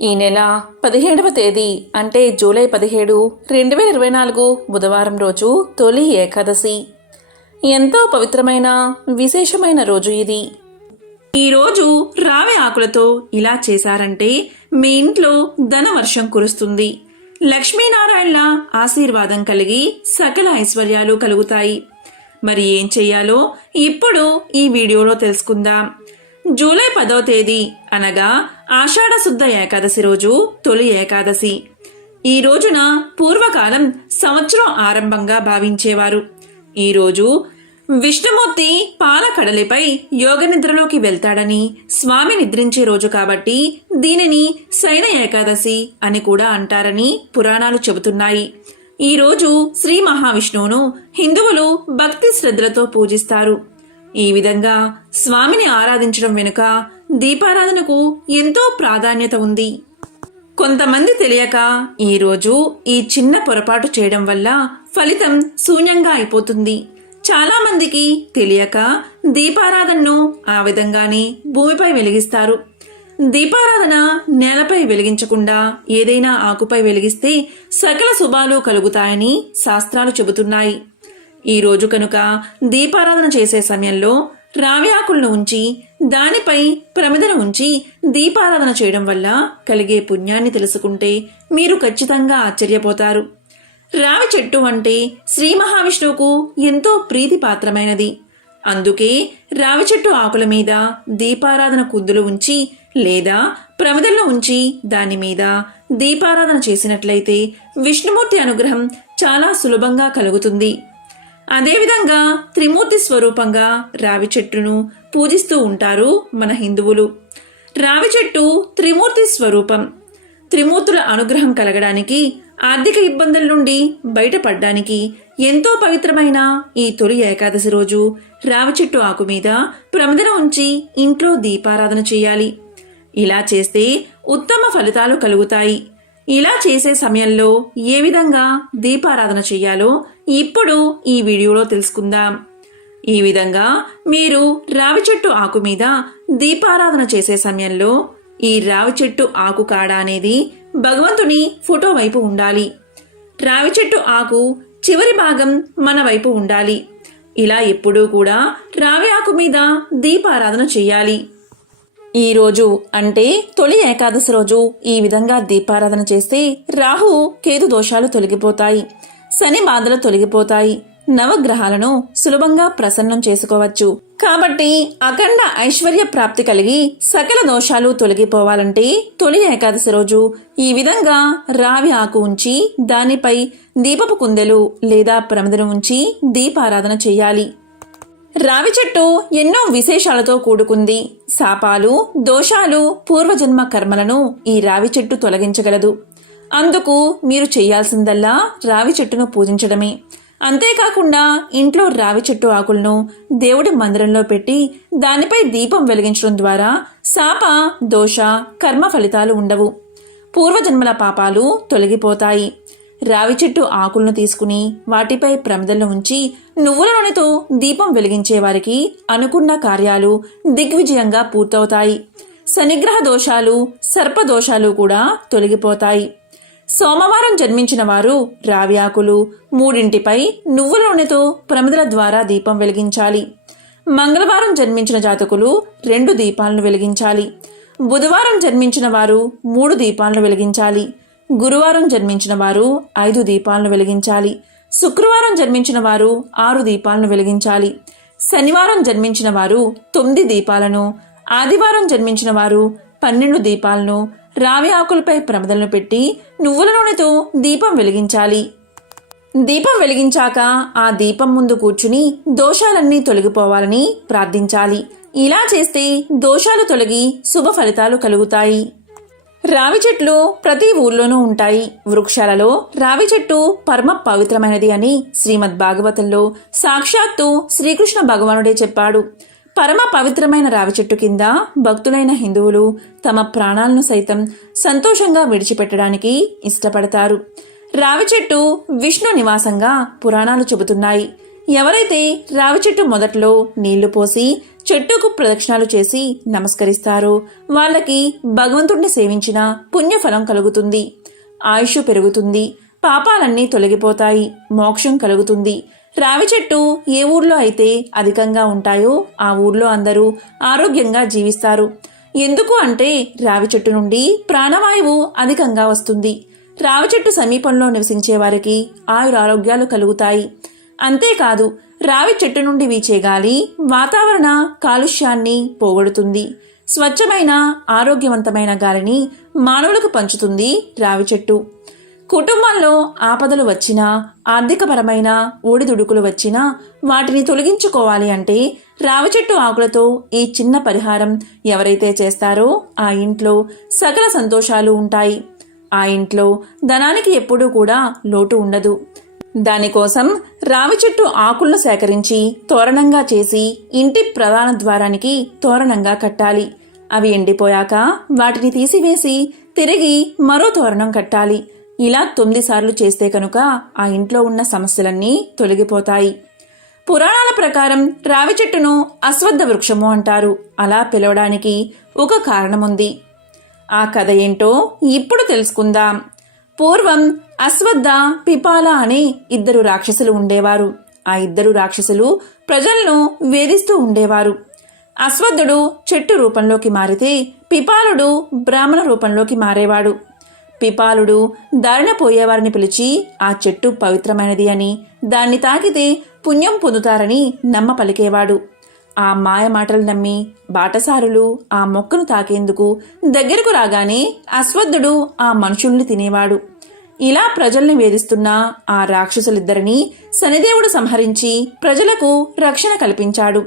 ఈ నెల పదిహేడవ తేదీ అంటే జూలై పదిహేడు రెండు వేల ఇరవై నాలుగు బుధవారం రోజు తొలి ఏకాదశి. ఎంతో పవిత్రమైన విశేషమైన రోజు ఇది. ఈరోజు రావి ఆకులతో ఇలా చేశారంటే మీ ఇంట్లో ధన వర్షం కురుస్తుంది. లక్ష్మీనారాయణల ఆశీర్వాదం కలిగి సకల ఐశ్వర్యాలు కలుగుతాయి. మరి ఏం చెయ్యాలో ఇప్పుడు ఈ వీడియోలో తెలుసుకుందాం. జూలై పదో తేదీ అనగా ఆషాఢ శుద్ధ ఏకాదశి రోజు తొలి ఏకాదశి. ఈ రోజున పూర్వకాలం సంవత్సరం ఆరంభంగా భావించేవారు. ఈ రోజు విష్ణుమూర్తి పాలకడలిపై యోగ నిద్రలోకి వెళ్తాడని స్వామి నిద్రించే రోజు కాబట్టి దీనిని శైన ఏకాదశి అని కూడా అంటారని పురాణాలు చెబుతున్నాయి. ఈ రోజు శ్రీ మహావిష్ణువును హిందువులు భక్తి శ్రద్ధలతో పూజిస్తారు. ఈ విధంగా స్వామిని ఆరాధించడం వెనుక దీపారాధనకు ఎంతో ప్రాధాన్యత ఉంది. కొంతమంది తెలియక ఈరోజు ఈ చిన్న పొరపాటు చేయడం వల్ల ఫలితం శూన్యంగా అయిపోతుంది. చాలామందికి తెలియక దీపారాధనను ఆ విధంగానే భూమిపై వెలిగిస్తారు. దీపారాధన నేలపై వెలిగించకుండా ఏదైనా ఆకుపై వెలిగిస్తే సకల శుభాలు కలుగుతాయని శాస్త్రాలు చెబుతున్నాయి. ఈ రోజు కనుక దీపారాధన చేసే సమయంలో రావి ఆకులను ఉంచి దానిపై ప్రమిదను ఉంచి దీపారాధన చేయడం వల్ల కలిగే పుణ్యాన్ని తెలుసుకుంటే మీరు ఖచ్చితంగా ఆశ్చర్యపోతారు. రావి చెట్టు అంటే శ్రీ మహావిష్ణువుకు ఎంతో ప్రీతిపాత్రమైనది. అందుకే రావి చెట్టు ఆకుల మీద దీపారాధన కుందులు ఉంచి లేదా ప్రమిదల్లో ఉంచి దాని మీద దీపారాధన చేసినట్లయితే విష్ణుమూర్తి అనుగ్రహం చాలా సులభంగా కలుగుతుంది. అదేవిధంగా త్రిమూర్తి స్వరూపంగా రావి చెట్టును పూజిస్తూ ఉంటారు మన హిందువులు. రావి చెట్టు త్రిమూర్తి స్వరూపం. త్రిమూర్తుల అనుగ్రహం కలగడానికి ఆర్థిక ఇబ్బందుల నుండి బయటపడడానికి ఎంతో పవిత్రమైన ఈ తొలి ఏకాదశి రోజు రావి చెట్టు ఆకు మీద ప్రమిదన ఉంచి ఇంట్లో దీపారాధన చేయాలి. ఇలా చేస్తే ఉత్తమ ఫలితాలు కలుగుతాయి. ఇలా చేసే సమయంలో ఏ విధంగా దీపారాధన చేయాలో ఇప్పుడు ఈ వీడియోలో తెలుసుకుందాం. ఈ విధంగా మీరు రావి చెట్టు ఆకు మీద దీపారాధన చేసే సమయంలో ఈ రావి చెట్టు ఆకు కాడ అనేది భగవంతుని ఫోటో వైపు ఉండాలి. రావి చెట్టు ఆకు చివరి భాగం మన వైపు ఉండాలి. ఇలా ఎప్పుడూ కూడా రావి ఆకు మీద దీపారాధన చేయాలి. ఈ రోజు అంటే తొలి ఏకాదశి రోజు ఈ విధంగా దీపారాధన చేస్తే రాహు కేతు దోషాలు తొలగిపోతాయి శని బాధలు తొలగిపోతాయి నవగ్రహాలను సులభంగా ప్రసన్నం చేసుకోవచ్చు. కాబట్టి అఖండ ఐశ్వర్య ప్రాప్తి కలిగి సకల దోషాలు తొలగిపోవాలంటే తొలి ఏకాదశి రోజు ఈ విధంగా రావి ఆకు ఉంచి దానిపై దీపపు కుందెలు లేదా ప్రమిదను ఉంచి దీపారాధన చేయాలి. రావి చెట్టు ఎన్నో విశేషాలతో కూడుకుంది. శాపాలు దోషాలు పూర్వజన్మ కర్మలను ఈ రావి చెట్టు తొలగించగలదు. అందుకు మీరు చేయాల్సిందల్లా రావి చెట్టును పూజించడమే. అంతేకాకుండా ఇంట్లో రావి చెట్టు ఆకులను దేవుడి మందిరంలో పెట్టి దానిపై దీపం వెలిగించడం ద్వారా శాప దోష కర్మ ఫలితాలు ఉండవు. పూర్వజన్మల పాపాలు తొలగిపోతాయి. రావి చెట్టు ఆకులను తీసుకుని వాటిపై ప్రమిదలను ఉంచి నువ్వుల నూనెతో దీపం వెలిగించేవారికి అనుకున్న కార్యాలు దిగ్విజయంగా పూర్తవుతాయి. శనిగ్రహ దోషాలు సర్పదోషాలు కూడా తొలగిపోతాయి. సోమవారం జన్మించిన వారు రావి ఆకులు మూడింటిపై నువ్వుల నూనెతో ప్రమిదల ద్వారా దీపం వెలిగించాలి. మంగళవారం జన్మించిన జాతకులు రెండు దీపాలను వెలిగించాలి. బుధవారం జన్మించిన వారు మూడు దీపాలను వెలిగించాలి. గురువారం జన్మించిన వారు ఐదు దీపాలను వెలిగించాలి. శుక్రవారం జన్మించిన వారు ఆరు దీపాలను వెలిగించాలి. శనివారం జన్మించిన వారు తొమ్మిది దీపాలను ఆదివారం జన్మించిన వారు పన్నెండు దీపాలను రావి ఆకులపై ప్రమదలను పెట్టి నువ్వుల నూనెతో దీపం వెలిగించాలి. దీపం వెలిగించాక ఆ దీపం ముందు కూర్చుని దోషాలన్నీ తొలగిపోవాలని ప్రార్థించాలి. ఇలా చేస్తే దోషాలు తొలగి శుభ ఫలితాలు కలుగుతాయి. రావి చెట్లు ప్రతి ఊర్లోనూ ఉంటాయి. వృక్షాలలో రావి చెట్టు పరమ పవిత్రమైనది అని శ్రీమద్ భాగవతంలో సాక్షాత్తు శ్రీకృష్ణ భగవానుడే చెప్పాడు. పరమ పవిత్రమైన రావి చెట్టు కింద భక్తులైన హిందువులు తమ ప్రాణాలను సైతం సంతోషంగా విడిచిపెట్టడానికి ఇష్టపడతారు. రావి చెట్టు విష్ణు నివాసంగా పురాణాలు చెబుతున్నాయి. ఎవరైతే రావి చెట్టు మొదట్లో నీళ్ళు పోసి చెట్టుకు ప్రదక్షిణాలు చేసి నమస్కరిస్తారో వాళ్ళకి భగవంతుడిని సేవించిన పుణ్యఫలం కలుగుతుంది. ఆయుష్ పెరుగుతుంది. పాపాలన్నీ తొలగిపోతాయి. మోక్షం కలుగుతుంది. రావి చెట్టు ఏ ఊర్లో అయితే అధికంగా ఉంటాయో ఆ ఊర్లో అందరూ ఆరోగ్యంగా జీవిస్తారు. ఎందుకు అంటే రావి చెట్టు నుండి ప్రాణవాయువు అధికంగా వస్తుంది. రావి చెట్టు సమీపంలో నివసించే వారికి ఆయురారోగ్యాలు కలుగుతాయి. అంతేకాదు రావి చెట్టు నుండి వీచే గాలి వాతావరణ కాలుష్యాన్ని పోగొడుతుంది. స్వచ్ఛమైన ఆరోగ్యవంతమైన గాలిని మానవులకు పంచుతుంది రావి చెట్టు. కుటుంబంలో ఆపదలు వచ్చినా ఆర్థికపరమైన ఊడిదుడుకులు వచ్చినా వాటిని తొలగించుకోవాలి అంటే రావి చెట్టు ఆకులతో ఈ చిన్న పరిహారం ఎవరైతే చేస్తారో ఆ ఇంట్లో సకల సంతోషాలు ఉంటాయి. ఆ ఇంట్లో ధనానికి ఎప్పుడూ కూడా లోటు ఉండదు. దానికోసం రావి చెట్టు ఆకులను సేకరించి తోరణంగా చేసి ఇంటి ప్రధాన ద్వారానికి తోరణంగా కట్టాలి. అవి ఎండిపోయాక వాటిని తీసివేసి తిరిగి మరో తోరణం కట్టాలి. ఇలా తొమ్మిది సార్లు చేస్తే కనుక ఆ ఇంట్లో ఉన్న సమస్యలన్నీ తొలగిపోతాయి. పురాణాల ప్రకారం రావి చెట్టును అశ్వద్ధ వృక్షము అంటారు. అలా పిలవడానికి ఒక కారణముంది. ఆ కథ ఏంటో ఇప్పుడు తెలుసుకుందాం. పూర్వం అశ్వద్ధ పిపాల అనే ఇద్దరు రాక్షసులు ఉండేవారు. ఆ ఇద్దరు రాక్షసులు ప్రజలను వేధిస్తూ ఉండేవారు. అశ్వద్ధుడు చెట్టు రూపంలోకి మారితే పిపాలుడు బ్రాహ్మణ రూపంలోకి మారేవాడు. పిపాలుడు దారిన పోయేవారిని పిలిచి ఆ చెట్టు పవిత్రమైనది అని దాన్ని తాకితే పుణ్యం పొందుతారని నమ్మ పలికేవాడు ఆ మాయ మాటలు నమ్మి బాటసారులు ఆ మొక్కను తాకేందుకు దగ్గరకు రాగానే అశ్వద్ధుడు ఆ మనుషుల్ని తినేవాడు. ఇలా ప్రజల్ని వేధిస్తున్న ఆ రాక్షసులిద్దరినీ శనిదేవుడు సంహరించి ప్రజలకు రక్షణ కల్పించాడు.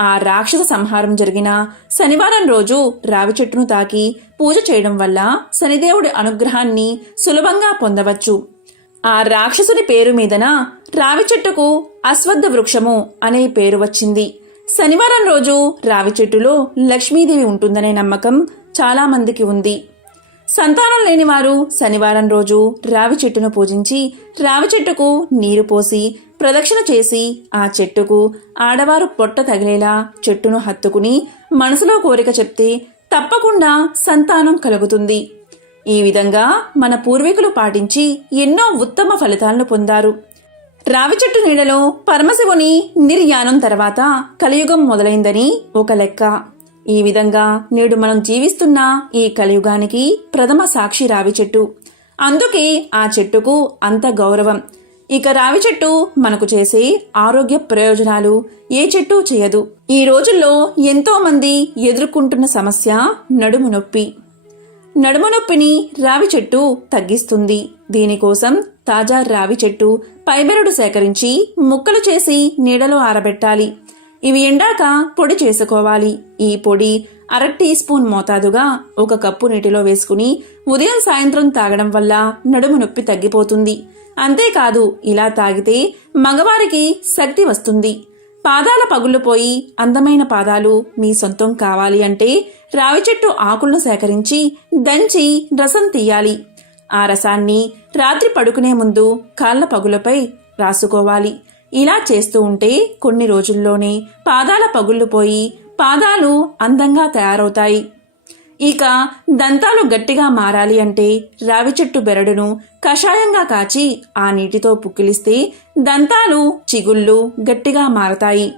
ఆ రాక్షస సంహారం జరిగిన శనివారం రోజు రావి చెట్టును తాకి పూజ చేయడం వల్ల శనిదేవుడి అనుగ్రహాన్ని సులభంగా పొందవచ్చు. ఆ రాక్షసుని పేరు మీదన రావి చెట్టుకు అశ్వద్ధ వృక్షము అనే పేరు వచ్చింది. శనివారం రోజు రావి చెట్టులో లక్ష్మీదేవి ఉంటుందనే నమ్మకం చాలామందికి ఉంది. సంతానం లేనివారు శనివారం రోజు రావి చెట్టును పూజించి రావి చెట్టుకు నీరు పోసి ప్రదక్షిణ చేసి ఆ చెట్టుకు ఆడవారు పొట్ట తగిలేలా చెట్టును హత్తుకుని మనసులో కోరిక చెప్తే తప్పకుండా సంతానం కలుగుతుంది. ఈ విధంగా మన పూర్వీకులు పాటించి ఎన్నో ఉత్తమ ఫలితాలను పొందారు. రావి చెట్టు నీడలో పరమశివుని నిర్యాణం తర్వాత కలియుగం మొదలైందని ఒక లెక్క. ఈ విధంగా నేడు మనం జీవిస్తున్న ఈ కలియుగానికి ప్రథమ సాక్షి రావి చెట్టు అందుకే ఆ చెట్టుకు అంత గౌరవం. ఇక రావి చెట్టు మనకు చేసే ఆరోగ్య ప్రయోజనాలు ఏ చెట్టు చేయదు. ఈ రోజుల్లో ఎంతో మంది ఎదుర్కొంటున్న సమస్య నడుము నొప్పి. నడుము నొప్పిని రావి చెట్టు తగ్గిస్తుంది. దీనికోసం తాజా రావి చెట్టు పైబెరడు సేకరించి ముక్కలు చేసి నీడలో ఆరబెట్టాలి. ఇవి ఎండాక పొడి చేసుకోవాలి. ఈ పొడి అర టీ స్పూన్ మోతాదుగా ఒక కప్పు నీటిలో వేసుకుని ఉదయం సాయంత్రం తాగడం వల్ల నడుము నొప్పి తగ్గిపోతుంది. అంతేకాదు ఇలా తాగితే మగవారికి శక్తి వస్తుంది. పాదాల పగుళ్ళుపోయి అందమైన పాదాలు మీ సొంతం కావాలి అంటే రావి చెట్టు ఆకులను సేకరించి దంచి రసం తీయాలి. ఆ రసాన్ని రాత్రి పడుకునే ముందు కాళ్ళ పగులపై రాసుకోవాలి. ఇలా చేస్తూ ఉంటే కొన్ని రోజుల్లోనే పాదాల పగుళ్ళు పోయి పాదాలు అందంగా తయారవుతాయి. ఇక దంతాలు గట్టిగా మారాలి అంటే రావి చెట్టు బెరడును కషాయంగా కాచి ఆ నీటితో పుక్కిలిస్తే దంతాలు చిగుళ్ళు గట్టిగా మారతాయి.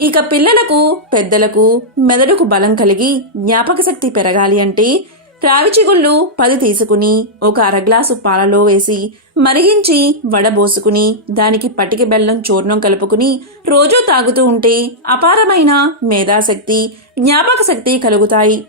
ఇక పిల్లలకు పెద్దలకు మెదడుకు బలం కలిగి జ్ఞాపక శక్తి పెరగాలి అంటే రావి చిగుళ్ళు పది తీసుకుని ఒక అరగ్లాసు పాలలో వేసి మరిగించి వడబోసుకుని దానికి పటిక బెల్లం చూర్ణం కలుపుకుని రోజూ తాగుతూ ఉంటే అపారమైన మేధాశక్తి జ్ఞాపక శక్తి కలుగుతాయి.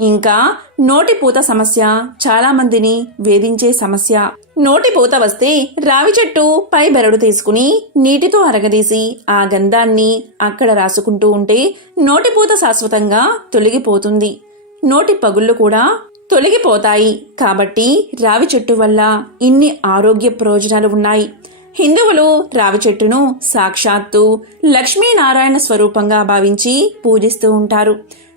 ఇంకా నోటి పూత సమస్య చాలా మందిని వేధించే సమస్య. నోటి పూత వస్తే రావి చెట్టు పై బెరడు తీసుకుని నీటితో అరగదీసి ఆ గంధాన్ని అక్కడ రాసుకుంటూ ఉంటే నోటి పూత శాశ్వతంగా తొలగిపోతుంది. నోటి పగుళ్ళు కూడా తొలగిపోతాయి. కాబట్టి రావి చెట్టు వల్ల ఇన్ని ఆరోగ్య ప్రయోజనాలు ఉన్నాయి. హిందువులు రావి చెట్టును సాక్షాత్తు లక్ష్మీనారాయణ స్వరూపంగా భావించి పూజిస్తూ ఉంటారు.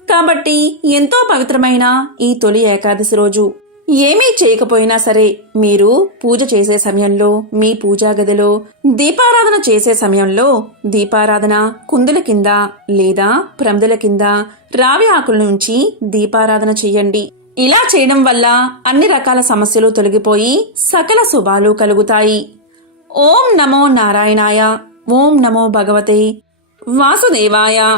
కాబట్టి ఎంతో పవిత్రమైన ఈ తొలి ఏకాదశి రోజు. ఏమీ చేయకపోయినా సరే మీరు పూజ చేసే సమయంలో మీ పూజా గదిలో దీపారాధన చేసే సమయంలో దీపారాధన కుందుల కింద లేదా ప్రమిదల కింద రావి ఆకుల నుంచి దీపారాధన చేయండి. ఇలా చేయడం వల్ల అన్ని రకాల సమస్యలు తొలగిపోయి సకల శుభాలు కలుగుతాయి. ఓం నమో నారాయణాయ ఓం నమో భగవతే వాసుదేవాయ.